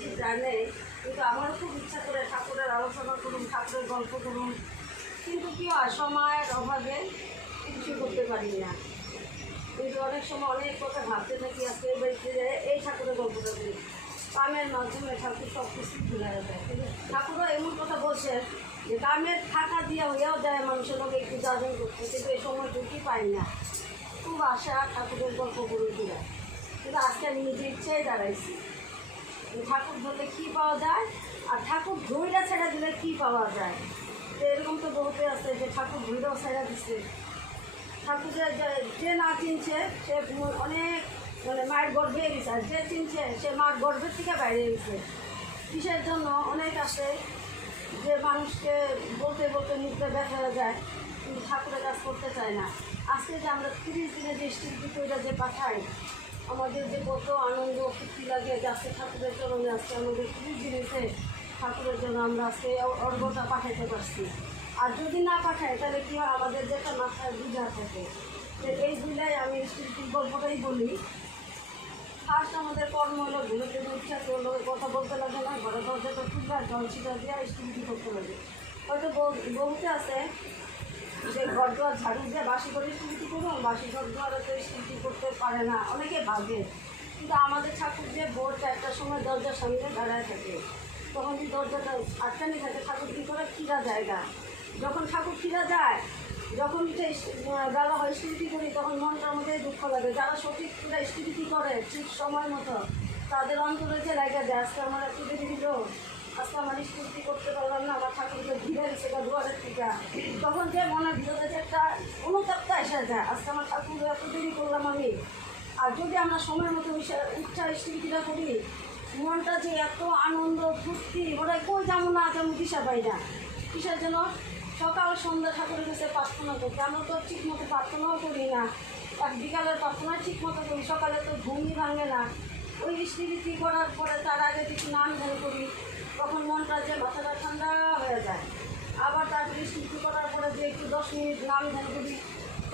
বেশি জানে, কিন্তু আমারও খুব ইচ্ছা করে ঠাকুরের আলোচনা করুন, ঠাকুরের গল্প করুন, কিন্তু কী হয় সময়ের অভাবে কিছু করতে পারি না। কিন্তু অনেক সময় অনেক কথা ভাবতে থাকি, আজকে এই বাড়িতে এই ঠাকুরের গল্পটা করি, কামের মাধ্যমে ঠাকুর সব কিছু ভুলে যায়। কিন্তু ঠাকুরও এমন কথা বলছে যে কামের থাকা দিয়ে হইয়াও যায় মানুষের লোক একটু যাজন করতে, কিন্তু এই সময়টুকুই পাই না। খুব আশা ঠাকুরের গল্প করুন কিনা, কিন্তু আজকে আমি নিজে ইচ্ছাই দাঁড়াইছি ঠাকুর ধরলে কী পাওয়া যায় আর ঠাকুর ধৈরা ছেড়া দিলে কী পাওয়া যায়। তো এরকম তো বহুতে আছে যে ঠাকুর ধৈরাও ছেড়া দিচ্ছে, ঠাকুরের যে না চিনছে সে অনেক মানে মায়ের গর্ভে গেছে, আর যে চিনছে সে মার গর্ভের থেকে বাইরে গেছে। কিসের জন্য? অনেক আছে যে মানুষকে বলতে বলতে মুখে দেখা যায়, কিন্তু ঠাকুরের কাজ করতে চায় না। আজকে যে আমরা 30 দিনে যে স্টিল তৈরি যে পাঠাই, আমাদের যে কত আনন্দ ফুর্তি লাগে যে আজকে ঠাকুরের চরণে আজকে আমাদের 30 দিনেছে ঠাকুরের জন্য আমরা আজকে অর্ঘ্যটা পাঠাইতে পারছি। আর যদি না পাঠাই তাহলে কী হয়, আমাদের যেটা মাথায় বুঝা থাকে। তো এই বুঝাই আমি স্টিল গল্পটাই বলি। ফার্স্ট আমাদের কর্ম হলো ঘুরতে ইচ্ছা করলো, কথা বলতে লাগে না, ঘরে দরজাটা খুলবে আর জল ছিটা দিয়ে স্টিল করতে লাগে। হয়তো বহুতে আছে যে ঘর দুয়ার ঝাড়ু দিয়ে বাসি করে স্টিল করুন, বাসি ঘর দুয়ারে তো স্টিল করতে পারে না, অনেকে ভাবে। কিন্তু আমাদের ঠাকুর যে ভোর 4টার সময় দরজার সামনে দাঁড়ায় থাকে, তখন যদি দরজাটা আটকানি থাকে ঠাকুর কী করে ফিরা জায়গা। যখন ঠাকুর ফিরা যায়, যখন গালা হয় স্মৃতি করি, তখন মনটার মধ্যে দুঃখ লাগে। যারা সঠিক পুরা স্মৃতি করে ঠিক সময় মতো, তাদের অন্তরে যে লাগে যায় আজকে আমার একটু দেরি দিল, আজকে আমার স্মৃতি করতে পারলাম না, আমার ঠাকুরকে ঘিরে দিচ্ছে বা দুয়ারের টিকা, তখন যে মনের ভিতরে যে একটা অনুতাপটা এসে যায়, আজকে আমার ঠাকুর এত দেরি করলাম আমি। আর যদি আমরা সময় মতো উচ্চা স্মৃতিটা করি, মনটা যে এত আনন্দ ফুর্তি, ওরা কই যাবো না যেমন দিশা পাই না। কিসের জন্য? সকাল সন্ধ্যা ঠাকুরের কাছে প্রার্থনা করতে, আমরা তো ঠিক মতো প্রার্থনাও করি না। আর বিকালের প্রার্থনা ঠিক মতো করি, সকালে তো ঘুমই ভাঙে না। ওই স্মৃতি করার পরে তার আগে কিছু নাম ধ্যান করি, তখন মনটা যে মাথাটা ঠান্ডা হয়ে যায়। আবার তারপরে স্মৃতি করার পরে যে একটু 10 মিনিট নাম ধ্যান করি,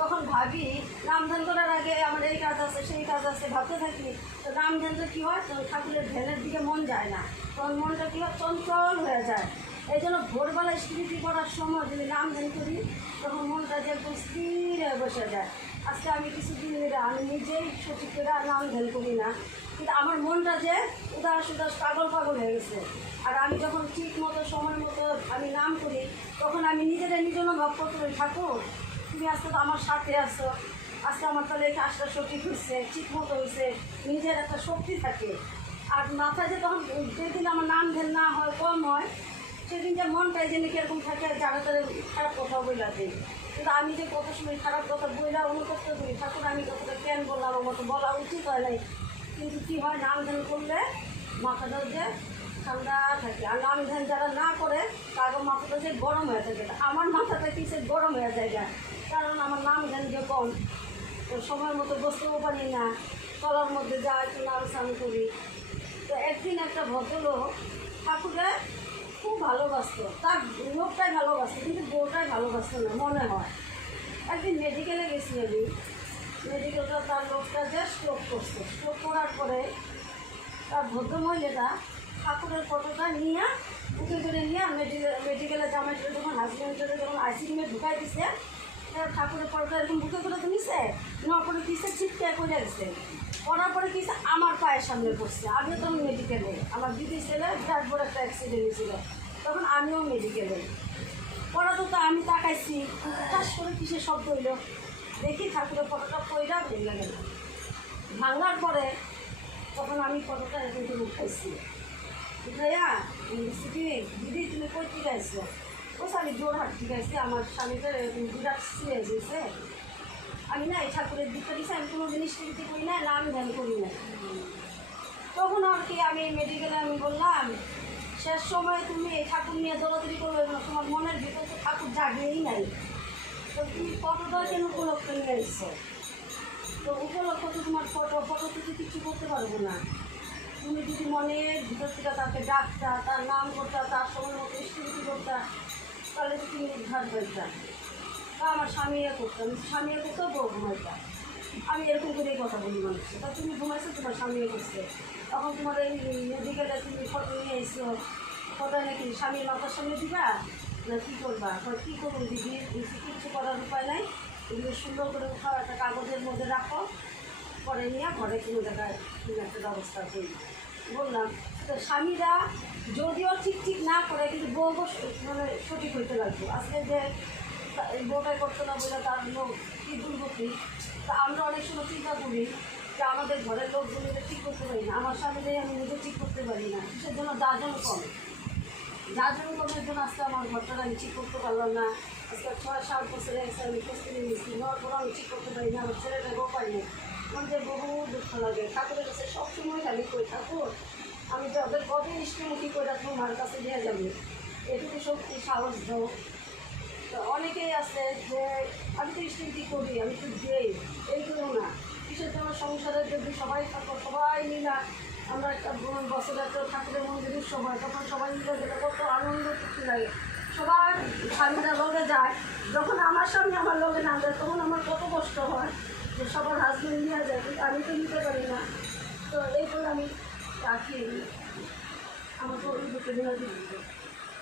তখন ভাবি নাম ধ্যান করার আগে আমার এই কাজ আছে সেই কাজ আছে ভাবতে থাকি। তো নাম ধ্যানটা কী হয়, ঠাকুরের ধ্যানের দিকে মন যায় না, তখন মনটা কী হয়, চঞ্চল হয়ে যায়। এই জন্য ভোরবেলা স্মৃতি করার সময় যদি নাম ধ্যান করি, তখন মনটা যে একদম স্থির হয়ে বসে যায়। আজকে আমি কিছুদিন ধরে আমি নিজেই সঠিক করে নাম ধ্যান করি না, কিন্তু আমার মনটা যে উদাস উদাস পাগল পাগল হয়ে গেছে। আর আমি যখন ঠিক মতো সময় মতো আমি নাম করি, তখন আমি নিজেদের নিজের ভাব করতে পারি, ঠাকুর তুমি আজকে তো আমার সাথে আসো, আজকে আমার তাহলে এই কাজটা সঠিক হয়েছে, ঠিক মতো হয়েছে, নিজের একটা শক্তি থাকে। আর মাথায় যে তখন যেদিন আমার নাম ধ্যান না হয়, কম হয়, সেদিন যে মনটাই যেন কীরকম থাকে, যারা তাদের খারাপ কথা বইলা দিই। কিন্তু আমি যে কত সময় খারাপ কথা বইলা অনুকষ্ট করি, ঠাকুর আমি কথাটা কেন বললাম, আমার তো বলা উচিত হয় নাই। কিন্তু কী হয়, নাম ধ্যান করলে মাথাটা যে ঠান্ডা থাকে। আর নাম ধ্যান যারা না করে তারপর মাথাটা যে গরম হয়ে থাকে, আমার মাথাটা কিসে গরম হয়ে যায়, কারণ আমার নাম ধ্যান যে কম, সময় মতো বসতেও পারি না, তলার মধ্যে যা একটু নাম স্নান করি। তো একদিন একটা ভদ্রলোক ঠাকুরে খুব ভালোবাসত, তার লোকটাই ভালোবাসত কিন্তু বউটাই ভালোবাসত না মনে হয়। একদিন মেডিকেলে গেছি আমি, মেডিকেলটা তার লোকটা যে স্ট্রোক করছে, স্ট্রোক করার পরে তার ভদ্রমহিলাটা ঠাকুরের ফটোটা নিয়ে বুকে করে নিয়ে মেডিকেলে জামাইটা যখন হাজব্যান্ডের যখন আইসিইউতে ঢুকাই দিছে, ঠাকুরের ফটোটা এরকম বুকে করে তো নিছে, নেওয়ার পরে কিসে ছিটকে করে গেছে। করার পরে কিসে আমার পায়ের সামনে পড়ছে। আমিও তখন মেডিকেলে, আমার দিদি ছেলে বিরাট বড় একটা অ্যাক্সিডেন্ট হয়েছিল, তখন আমিও মেডিকেলে। পড়াতে তো আমি তাকাইছি, চাষ করে কিসে শব্দ হইল, দেখি ঠাকুরের ফটোটা পইরা ভেঙে গেল। ভাঙার পরে তখন আমি ফটোটা এরকম করে উঠাইছি, উঠাইয়া দিদি তুমি কই থেকে আসছো? ও আমি জোরহাট থেকে আসছি, আমার স্বামীটা এরকম বিরাট সিরিয়াস হয়েছে। আমি না এই ঠাকুরের দিকটা দিচ্ছি, আমি কোনো জিনিস টিভিতে করি না, নাম ধ্যান করি না। তখন আর কি আমি মেডিকেলে আমি বললাম, শেষ সময় তুমি এই ঠাকুর নিয়ে দৌড়াদৌড়ি করবে না, তোমার মনের ভিতরে তো ঠাকুর জাগলেই নাই, তো তুমি ফটোটা কেন উপলক্ষ নিয়ে এসছো? তো উপলক্ষ তো তোমার ফটো তো কিছু করতে পারবো না। তুমি যদি মনের ভিতর থেকে তাকে ডাকতা, তার নাম করতা, তার সময় মতো স্মৃতি করতা, তাহলে তো তুমি উদ্ধার করতা। তা আমার স্বামীরা করতাম, স্বামীরা করতেও বউ ঘুমাইতা। আমি এরকম করেই কথা বলি মানুষের। তা তুমি ঘুমাইছো, তোমার স্বামী করছে, তখন তোমার এই মেডিকেলে তুমি ফটো নিয়ে এসছো, ফটো নাকি স্বামীর মাথার সামনে দিবা না কী করবা? কী করুন দিদি, কিছু করার উপায় নাই, এগুলো সুন্দর করে উঠাও, একটা কাগজের মধ্যে রাখো, পরে নিয়ে ঘরে কোনো জায়গায় কোনো একটা ব্যবস্থা করি। বললাম তো স্বামীরা যদিও ঠিক ঠিক না করে, কিন্তু বউ মানে সঠিক হইতে লাগবে। আজকে যে বউটাই করতে না বলে তার লোক কী দুর্গতি। তা আমরা অনেক সময় চিন্তা করি যে আমাদের ঘরের লোকগুলো ঠিক করতে পারি না, আমার স্বামীদের আমি নিজে ঠিক করতে পারি না, কিসের জন্য? যার জন্য কমে, যার জন্য কমের জন্য আজকে আমার ঘরটা আমি ঠিক করতে পারলাম না। আজকে 6-7 বছরে আমি প্রস্তুতি নিয়েছি, নেওয়ার পর আমি ঠিক করতে পারি না, আমার ছেলেটাকেও পারি না। আমার যে বহু দুঃখ লাগে। ঠাকুরের কাছে সবসময় খালি কই, ঠাকুর আমি যে ওদের কত মিষ্টিমুখী করে তোমার কাছে দিয়ে যাবে, এটুকু শক্তি সাহস দাও। তো অনেকেই আছে যে আমি তো স্ত্রী করি, আমি তো দিই, এইগুলো না। কিসের জন্য? সংসারে যদি সবাই থাকো, সবাই মিলা আমরা একটা বছরে একটা ঠাকুরের মন্দিরের সময়, তখন সবাই মিলে যেটা কত আনন্দ করতে লাগে। সবার স্বামীরা লগে যায়, যখন আমার স্বামী আমার লগে না যায় তখন আমার কত কষ্ট হয় যে সবার হাজবেন্ড নিয়ে যায়, কিন্তু আমি তো নিতে পারি না। তো এই করে আমি রাখি, আমাকে ওই দুটো দিন